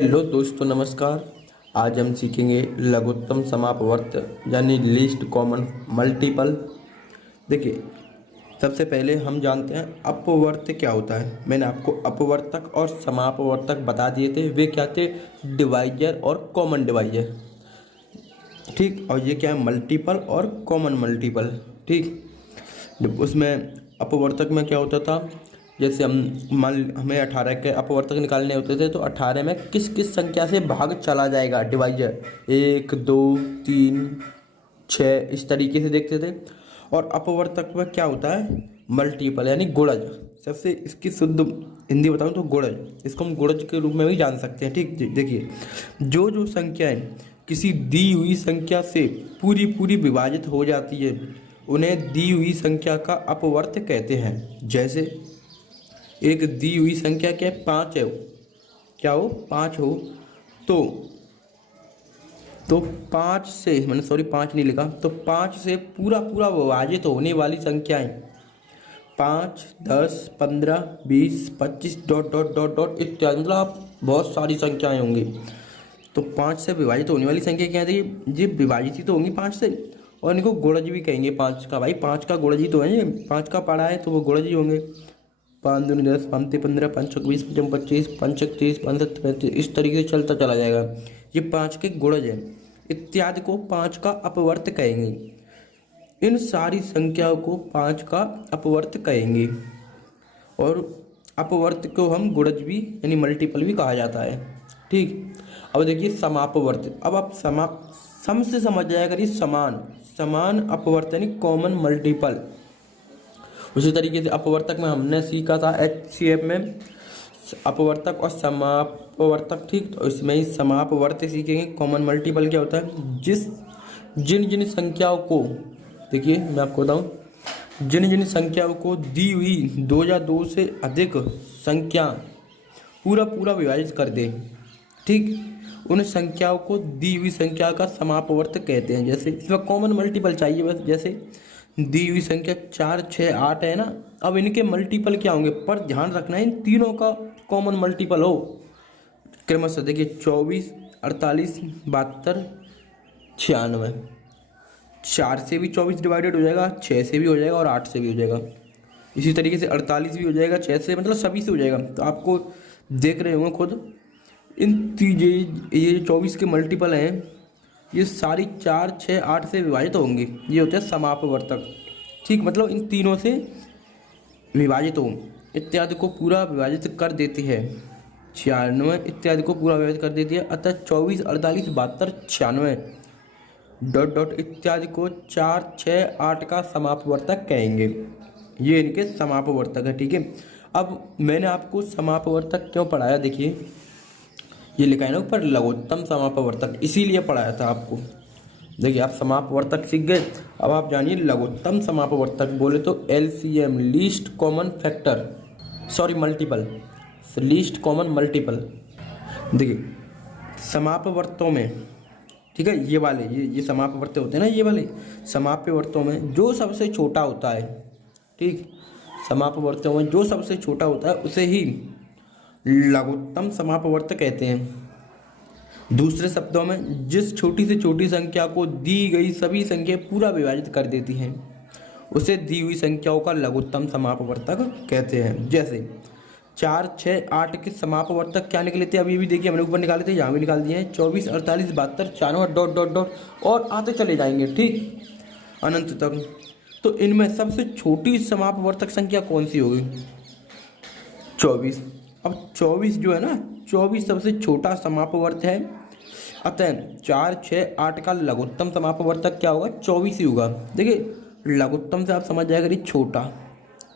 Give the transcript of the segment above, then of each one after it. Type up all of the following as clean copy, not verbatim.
Hello दोस्तों, नमस्कार। आज हम सीखेंगे लघुत्तम समापवर्त यानी लीस्ट कॉमन मल्टीपल। देखिए, सबसे पहले हम जानते हैं अपवर्त क्या होता है। मैंने आपको अपवर्तक और समापवर्तक बता दिए थे। वे क्या थे? डिवाइजर और कॉमन डिवाइजर। ठीक, और ये क्या है? मल्टीपल और कॉमन मल्टीपल। ठीक, उसमें अपवर्तक में क्या होता था? जैसे हमें 18 के अपवर्तक निकालने होते थे, तो 18 में किस किस संख्या से भाग चला जाएगा, डिवाइजर 1 2 3 6, इस तरीके से देखते थे। और अपवर्तक में क्या होता है? मल्टीपल यानी गुणज। सबसे इसकी शुद्ध हिंदी बताऊं तो गुणज। इसको हम गुणज के रूप में भी जान सकते हैं। ठीक, देखिए, जो जो संख्याएं किसी दी हुई संख्या से पूरी पूरी विभाजित हो जाती है, उन्हें दी हुई संख्या का अपवर्त कहते हैं। जैसे एक दी हुई संख्या क्या है? 5 है। क्या हो? 5 हो। तो तो 5 से, मैंने सॉरी 5 नहीं लिखा, तो 5 से पूरा पूरा विभाजित होने वाली संख्याएं 5 10 15 20 25 डॉट डॉट डॉट डॉट इत्यादि, मतलब आप बहुत सारी संख्याएं होंगी। तो 5 से विभाजित होने वाली संख्या क्या है? ये विभाजित ही तो होंगी 5 से, और इनको गुणज भी कहेंगे 5 का। भाई 5 का गुणज ही तो है, ये 5 का पढ़ा है तो वो गुणज ही होंगे। 5 दूनी 10, 5 तिया 15, 5 चौक 20, 5 25, 5 छक 30, 5 7 35, इस तरीके से चलता चला जाएगा। ये 5 के गुणज हैं। इत्यादि को 5 का अपवर्त कहेंगे। इन सारी संख्याओं को 5 का अपवर्त कहेंगे। और अपवर्त को हम गुणज भी यानी मल्टीपल भी कहा जाता है। ठीक, अब देखिए समापवर्त। अब आप सम से समझ जाया करिए, समान अपवर्त यानी कॉमन मल्टीपल। उसी तरीके से अपवर्तक में हमने सीखा था HCF में अपवर्तक और समापवर्तक। ठीक, तो इसमें ही समापवर्त सीखेंगे। कॉमन मल्टीपल क्या होता है? जिन जिन संख्याओं को, देखिए मैं आपको बताऊं, जिन जिन संख्याओं को दी हुई 2 या 2 से अधिक संख्या पूरा पूरा विभाजित कर दे, ठीक, उन संख्याओं को दी हुई संख्या का समापवर्त कहते हैं। जैसे इसमें कॉमन मल्टीपल चाहिए बस। जैसे दी हुई संख्या 4 6 8 है ना, अब इनके मल्टीपल क्या होंगे? पर ध्यान रखना है इन तीनों का कॉमन मल्टीपल हो क्रमशः। देखिए 24 48 72 96। 4 से भी 24 डिवाइडेड हो जाएगा, 6 से भी हो जाएगा और 8 से भी हो जाएगा। इसी तरीके से 48 भी हो जाएगा 6 से, मतलब सभी से हो जाएगा। तो आपको देख रहे होंगे खुद, ये 24 के मल्टीपल हैं, ये सारी 4 6 8 से विभाजित होंगे। ये होते हैं समापवर्तक। ठीक, मतलब इन तीनों से विभाजित हो इत्यादि को पूरा विभाजित कर देती है। 96 इत्यादि को पूरा विभाजित कर देती है। अतः 24 48 72 96 डॉट डॉट इत्यादि को 4 6 8 का समापवर्तक कहेंगे। ये इनके समापवर्तक है। ठीक है, अब मैंने आपको समापवर्तक क्यों पढ़ाया? देखिए ये लिखा है ना ऊपर, लघुत्तम समापवर्तक, इसीलिए पढ़ाया था आपको। देखिए आप समापवर्तक सीख गए, अब आप जानिए लघुत्तम समापवर्तक। बोले तो LCM, least common factor, sorry multiple, least common multiple. देखिए समापवर्तों में, ठीक है, ये वाले ये समापवर्त होते हैं ना, ये वाले समापवर्तों में जो सबसे छोटा होता है, ठीक, समापवर्तों में जो सबसे छोटा होता है उसे ही लघुत्तम समापवर्त कहते हैं। दूसरे शब्दों में, जिस छोटी से छोटी संख्या को दी गई सभी संख्या पूरा विभाजित कर देती हैं, उसे दी हुई संख्याओं का लघुत्तम समापवर्तक कहते हैं। जैसे 4 6 8 के समापवर्तक क्या निकले थे? अभी भी देखिए हमने ऊपर निकाले थे, यहाँ भी निकाल दिए हैं। 24 48 72 96 डॉट डॉट डॉट, और आते चले जाएंगे, ठीक, अनंत तक। तो इनमें सबसे छोटी समापवर्तक संख्या कौन सी होगी? 24। अब 24 जो है ना, 24 सबसे छोटा समापवर्त है। अतः 4 6 8 का लघुत्तम समापवर्तक क्या होगा? 24 ही होगा। देखिए लघुत्तम से आप समझ जाएगा ये छोटा,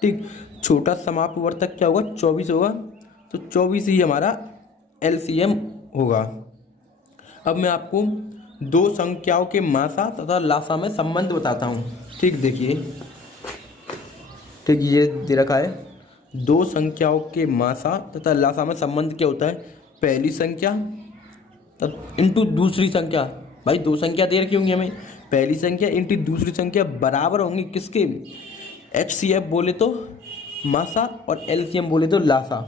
ठीक, छोटा समापवर्तक क्या होगा? 24 होगा। तो 24 ही हमारा LCM होगा। अब मैं आपको दो संख्याओं के मासा तथा लासा में संबंध बताता हूँ। ठीक, देखिए, ठीक, ये दे रखा है, दो संख्याओं के मासा तथा लासा में संबंध क्या होता है? पहली संख्या तब इंटू दूसरी संख्या। भाई दो संख्या दे रखी होंगी हमें, पहली संख्या इंटू दूसरी संख्या बराबर होंगी किसके? HCF बोले तो मासा और LCM बोले तो लासा।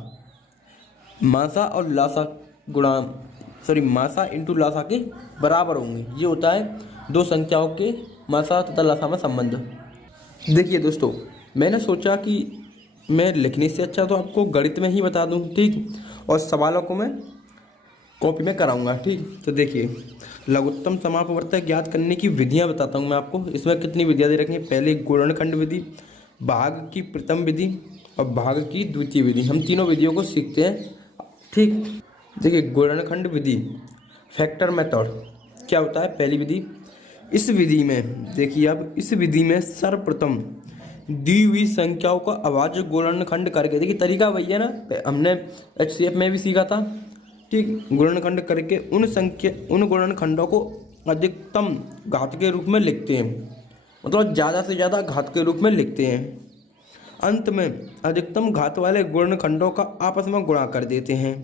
मासा और लासा गुणा मासा इंटू लासा के बराबर होंगे। ये होता है दो संख्याओं के मासा तथा लासा में संबंध। देखिए दोस्तों, मैंने सोचा कि मैं लिखने से अच्छा तो आपको गणित में ही बता दूं, ठीक, और सवालों को मैं कॉपी में कराऊंगा, ठीक। तो देखिए, लघुत्तम समापवर्तक ज्ञात करने की विधियां बताता हूं मैं आपको। इसमें कितनी विधियां दे रखी हैं, पहले गुणनखंड विधि, भाग की प्रथम विधि और भाग की द्वितीय विधि। हम तीनों विधियों को सीखते हैं, ठीक। देखिए, गुणनखंड विधि, फैक्टर मेथड क्या होता है, पहली विधि। इस विधि में देखिए, अब इस विधि में सर्वप्रथम दी हुई संख्याओं का अभाज्य गुणनखंड करके, देखिए तरीका वही है ना, हमने HCF में भी सीखा था, ठीक। गुणनखंड करके उन गुणनखंडों को अधिकतम घात के रूप में लिखते हैं, मतलब ज़्यादा से ज़्यादा घात के रूप में लिखते हैं। अंत में अधिकतम घात वाले गुणनखंडों का आपस में गुणा कर देते हैं।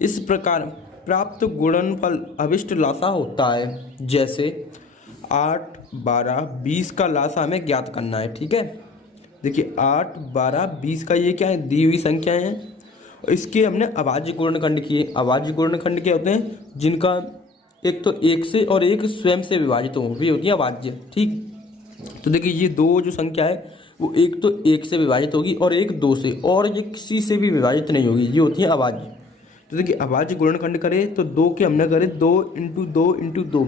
इस प्रकार प्राप्त गुणनफल अभिष्ट लासा होता है। जैसे 8, 12, 20 का लासा हमें ज्ञात करना है, ठीक है। देखिए 8, 12, 20 का ये क्या है, दी हुई संख्याएं हैं। इसके हमने अभाज्य गुणनखंड किए। अभाज्य गुणनखंड क्या होते हैं, जिनका एक तो एक से और एक स्वयं से विभाजित हो, वे होती है अभाज्य, ठीक। तो देखिए, ये दो जो संख्या है वो एक तो एक से विभाजित होगी और एक दो से, और ये किसी से भी विभाजित नहीं होगी, ये होती है अभाज्य। तो देखिए, अभाज्य गुणनखंड करें तो दो के हमने करे 2 इंटू 2 इंटू 2,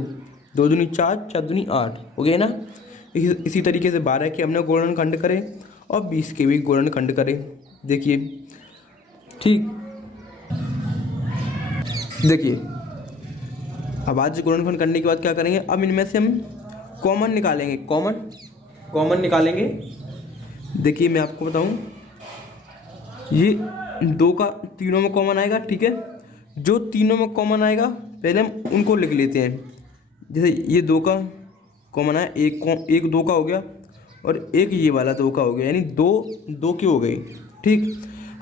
2 दूनी 4, 4 दूनी 8 हो गए ना। इसी तरीके से 12 के हमने गुणनखंड करे और 20 के भी गुणनखंड करे। देखिए, ठीक। देखिए, अभाज्य गुणनखंड करने के बाद क्या करेंगे, अब इनमें से हम कॉमन निकालेंगे। कॉमन निकालेंगे। देखिए, मैं आपको बताऊं, ये 2 का तीनों में कॉमन आएगा, ठीक है। जो तीनों में कॉमन आएगा पहले हम उनको लिख लेते हैं। जैसे ये 2 का कॉमन आया, एक 2 का हो गया और एक ये वाला 2 का हो गया, यानी 2 की हो गई, ठीक।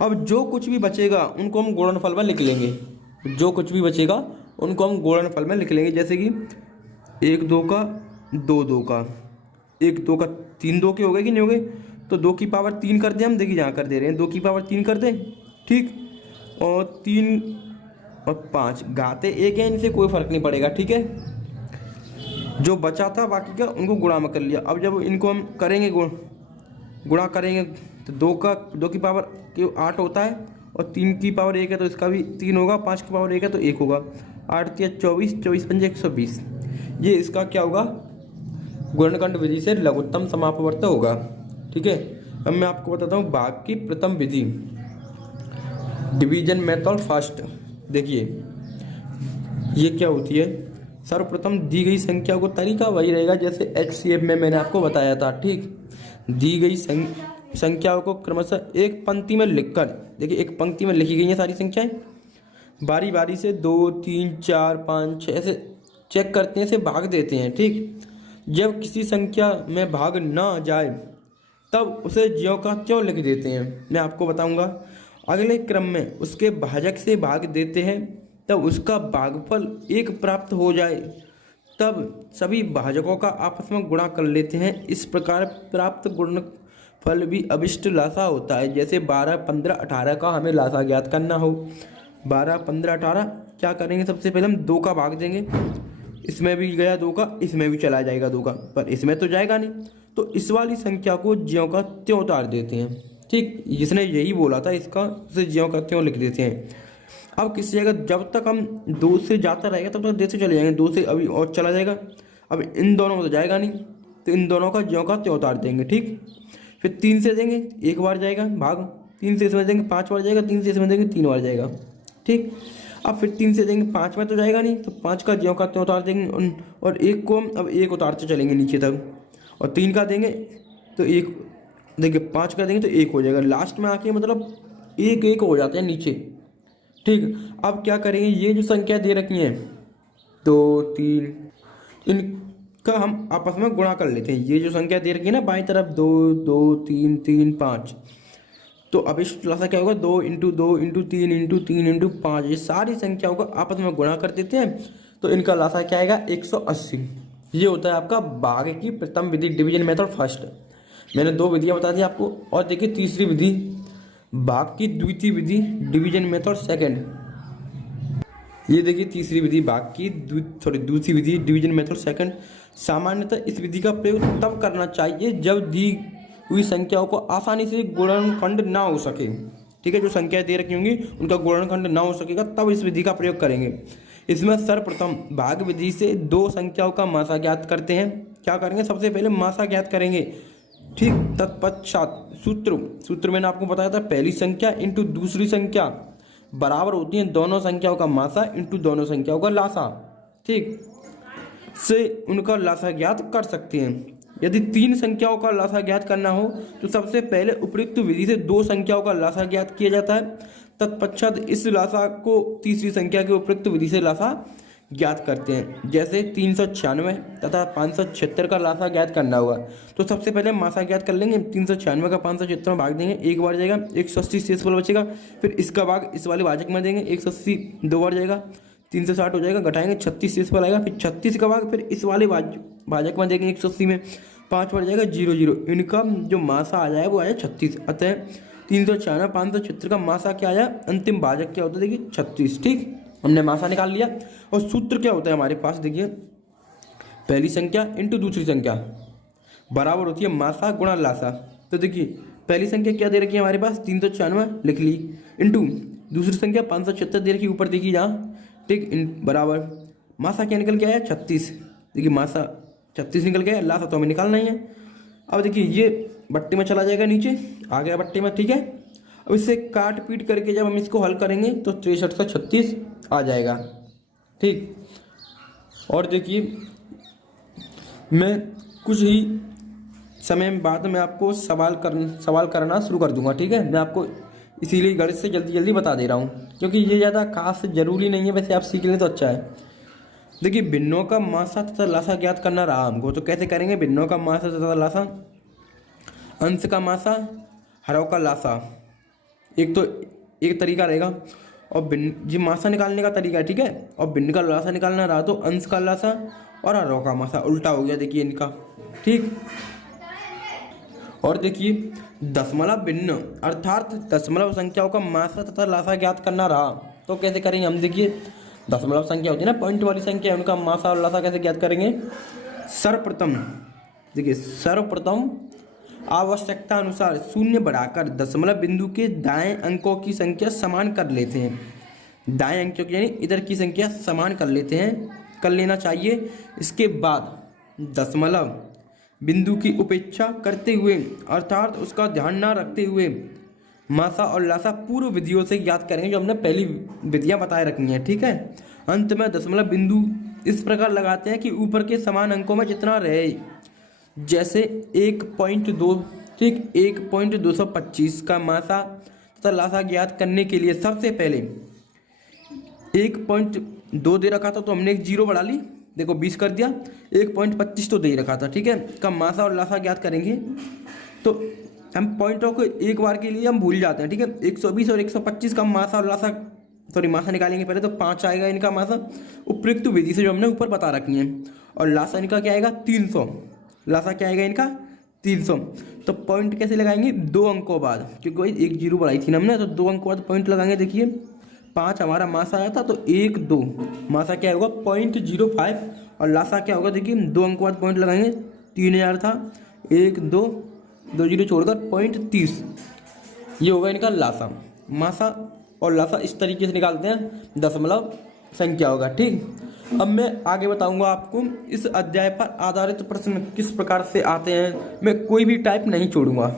अब जो कुछ भी बचेगा उनको हम गुणनफल में लिख लेंगे। जो कुछ भी बचेगा उनको हम गुणनफल में लिख लेंगे। जैसे कि 1 2 का 2 2 का, 1 2 का 3 2 के हो गए कि नहीं हो गए, तो 2 की पावर 3 कर दें हम। देखिए यहाँ कर दे रहे हैं, 2 की पावर 3 कर दें, ठीक। और 3 और 5 घाते एक है, इनसे कोई फर्क नहीं पड़ेगा, ठीक है। जो बचा था बाकी का उनको गुणा में कर लिया। अब जब इनको हम करेंगे गुणा करेंगे तो 2 की पावर 8 होता है और 3 की पावर 1 है तो इसका भी 3 होगा, 5 की पावर 1 है तो 1 होगा। 8 या 24, 24 पंजे 120, ये इसका क्या होगा, गुणनखंड विधि से लघुत्तम समापवर्त होगा, ठीक है। अब मैं आपको बताता हूँ भाग की प्रथम विधि, डिवीजन मेथड फर्स्ट। देखिए, ये क्या होती है, सर्वप्रथम दी गई संख्या को, तरीका वही रहेगा जैसे HCF में मैंने आपको बताया था, ठीक। दी गई संख्याओं को क्रमशः एक पंक्ति में लिखकर, देखिए एक पंक्ति में लिखी गई हैं सारी संख्याएं, बारी बारी से 2 3 4 5 6 ऐसे चेक करते हैं, से भाग देते हैं, ठीक। जब किसी संख्या में भाग ना जाए तब उसे ज्यों का त्यों लिख देते हैं। मैं आपको बताऊंगा, अगले क्रम में उसके भाजक से भाग देते हैं, तब उसका भागफल 1 प्राप्त हो जाए तब सभी भाजकों का आपस में गुणा कर लेते हैं। इस प्रकार प्राप्त गुणनफल भी अभिष्ट लासा होता है। जैसे 12 15 18 का हमें लासा ज्ञात करना हो, 12 15 18 क्या करेंगे, सबसे पहले हम 2 का भाग देंगे, इसमें भी गया 2 का, इसमें भी चला जाएगा 2 का, पर इसमें तो जाएगा नहीं, तो इस वाली संख्या को ज्यों का त्यों उतार देते हैं, ठीक। जिसने यही बोला था इसका, उसे ज्यों का त्यों लिख देते हैं। अब किसी जगह जब तक हम 2 से जाता रहेगा तब तक देते चले जाएंगे, 2 से अभी और चला जाएगा, अब इन दोनों में तो जाएगा नहीं, तो इन दोनों का ज्यों का त्यों उतार देंगे, ठीक। फिर 3 से देंगे, 1 बार जाएगा भाग, 3 से इसमें देंगे 5 बार जाएगा, 3 से इसमें देंगे 3 बार जाएगा, ठीक। अब फिर 3 से देंगे 5 में तो जाएगा नहीं, तो 5 का ज्यों का त्यों उतार देंगे, और 1 को हम अब 1 उतारते चलेंगे नीचे तक, और 3 का देंगे तो 1, देखिए 5 का देंगे तो 1 हो जाएगा, लास्ट में आके मतलब 1 1 हो जाते हैं नीचे, ठीक। अब क्या करेंगे, ये जो संख्या दे रखी हैं 2 3, इनका हम आपस में गुणा कर लेते हैं। ये जो संख्या दे रखी है ना बाईं तरफ, 2 2 3 3 5, तो अभिष्ट लासा क्या होगा, 2 इंटू 2 इंटू 3 इंटू 3 इंटू 5, ये सारी संख्याओं को आपस में गुणा कर देते हैं, तो इनका लासा क्या आएगा, 180। ये होता है आपका भाग की प्रथम विधि, डिवीजन मेथड फर्स्ट। मैंने 2 विधियाँ बता दी आपको, और देखिए तीसरी विधि, भाग की द्वितीय विधि, डिवीजन मेथड सेकंड। ये देखिए तीसरी विधि भाग की दूसरी विधि डिवीजन मेथड सेकंड। सामान्यतः इस विधि का प्रयोग तब करना चाहिए जब दी हुई संख्याओं को आसानी से गुणनखंड ना हो सके। ठीक है, जो संख्याएं दे रखी होंगी उनका गुणनखंड ना हो सकेगा तब इस विधि का प्रयोग करेंगे। इसमें सर्वप्रथम भाग विधि से दो संख्याओं का मासा ज्ञात करते हैं। क्या करेंगे, सबसे पहले मासा ज्ञात करेंगे। ठीक, तत्पश्चात सूत्र मैंने आपको बताया था, पहली संख्या इंटू दूसरी संख्या बराबर होती है दोनों संख्याओं का मासा इंटू दोनों संख्याओं का लासा। ठीक, से उनका लासा ज्ञात कर सकते हैं। यदि तीन संख्याओं का लासा ज्ञात करना हो तो सबसे पहले उपयुक्त विधि से दो संख्याओं का लासा ज्ञात किया जाता है। तत्पश्चात इस लासा को तीसरी संख्या के उपयुक्त विधि से लासा ज्ञात करते हैं। जैसे 396 तथा 576 का लासा ज्ञात करना होगा तो सबसे पहले मासा ज्ञात कर लेंगे। 396 का 576 में भाग देंगे, एक बार जाएगा, 180 शेषफल बचेगा। फिर इसका भाग इस वाले भाजक में देंगे, 180 दो बार जाएगा, 360 हो जाएगा, घटाएंगे 36 शेषफल आएगा। फिर 36 का भाग फिर इस वाले भाजक में देंगे 180 में, 5 बार जाएगा, 0 0। इनका जो मासा आ जाए वो आया 36। अतः 396 576 का मासा क्या आया, अंतिम भाजक क्या होता है देखिए 36। ठीक, हमने मासा निकाल लिया। और सूत्र क्या होता है हमारे पास, देखिए पहली संख्या इंटू दूसरी संख्या बराबर होती है मासा गुणा लासा। तो देखिए पहली संख्या क्या दे रखी है हमारे पास, 396 लिख ली, इंटू दूसरी संख्या 576 दे रखी ऊपर देखिए जहाँ। ठीक, बराबर मासा क्या निकल के आया 36। देखिए मासा 36 निकल गया, लासा तो हमें निकालना ही है। अब देखिए ये बट्टे में चला जाएगा, नीचे आ गया बट्टे में। ठीक है, अब इससे काट पीट करके जब हम इसको हल करेंगे तो 63 का 36 आ जाएगा। ठीक, और देखिए मैं कुछ ही समय बाद में आपको सवाल करना शुरू कर दूंगा। ठीक है, मैं आपको इसीलिए गणित से जल्दी जल्दी बता दे रहा हूँ क्योंकि ये ज़्यादा खास जरूरी नहीं है, वैसे आप सीख लें तो अच्छा है। देखिए भिन्नों का मासा तथा लासा ज्ञात करना रहा हमको, तो कैसे करेंगे, भिन्नों का मासा तथा लासा, अंश का मासा हरों का लासा, एक तरीका रहेगा। और भिन्न जी मासा निकालने का तरीका है। ठीक है, और भिन्न का लासा निकालना रहा तो अंश का लासा और हरों का मासा, उल्टा हो गया देखिए इनका। ठीक, और देखिए दशमलव भिन्न अर्थात दशमलव संख्याओं का मासा तथा लासा ज्ञात करना रहा तो कैसे करेंगे हम। देखिए दशमलव संख्या होती है ना, पॉइंट वाली संख्या, उनका मासा और लासा कैसे ज्ञात करेंगे। सर्वप्रथम आवश्यकता अनुसार शून्य बढ़ाकर दशमलव बिंदु के दाएं अंकों की संख्या समान कर लेते हैं। दाएं अंकों की यानी इधर की संख्या समान कर लेना चाहिए। इसके बाद दशमलव बिंदु की उपेक्षा करते हुए अर्थात उसका ध्यान न रखते हुए मासा और लासा पूर्व विधियों से ज्ञात करेंगे, जो हमने पहली विधियां बताए रखी हैं। ठीक है, अंत में दशमलव बिंदु इस प्रकार लगाते हैं कि ऊपर के समान अंकों में जितना रहे, जैसे 1.2। ठीक, 1.225 का मासा तथा लासा ज्ञात करने के लिए सबसे पहले 1.2 दे रखा था तो हमने एक 0 बढ़ा ली, देखो 20 कर दिया, 1.25 तो दे ही रखा था। ठीक है, का मासा और लासा ज्ञात करेंगे तो हम पॉइंटों को एक बार के लिए हम भूल जाते हैं। ठीक है, 120 और 125 का मासा और लासा मासा निकालेंगे पहले तो 5 आएगा इनका मासा उपयुक्त विधि से जो हमने ऊपर बता रखी है। और लासा इनका क्या आएगा 300, लासा क्या आएगा इनका 300। तो पॉइंट कैसे लगाएंगे, 2 अंकों बाद, क्योंकि वही 1 0 बढ़ाई थी ना हमने, तो 2 अंकों बाद पॉइंट लगाएंगे। देखिए 5 हमारा मासा आया था तो 1 2 मासा क्या होगा 0.05 और लासा क्या होगा, देखिए 2 अंकों बाद पॉइंट लगाएंगे, 3000 था, 1 2 2 0 छोड़कर 0.30, ये होगा इनका लासा। मासा और लासा इस तरीके से निकालते हैं दशमलव संख्या होगा। ठीक, अब मैं आगे बताऊंगा आपको इस अध्याय पर आधारित प्रश्न किस प्रकार से आते हैं, मैं कोई भी टाइप नहीं छोड़ूंगा।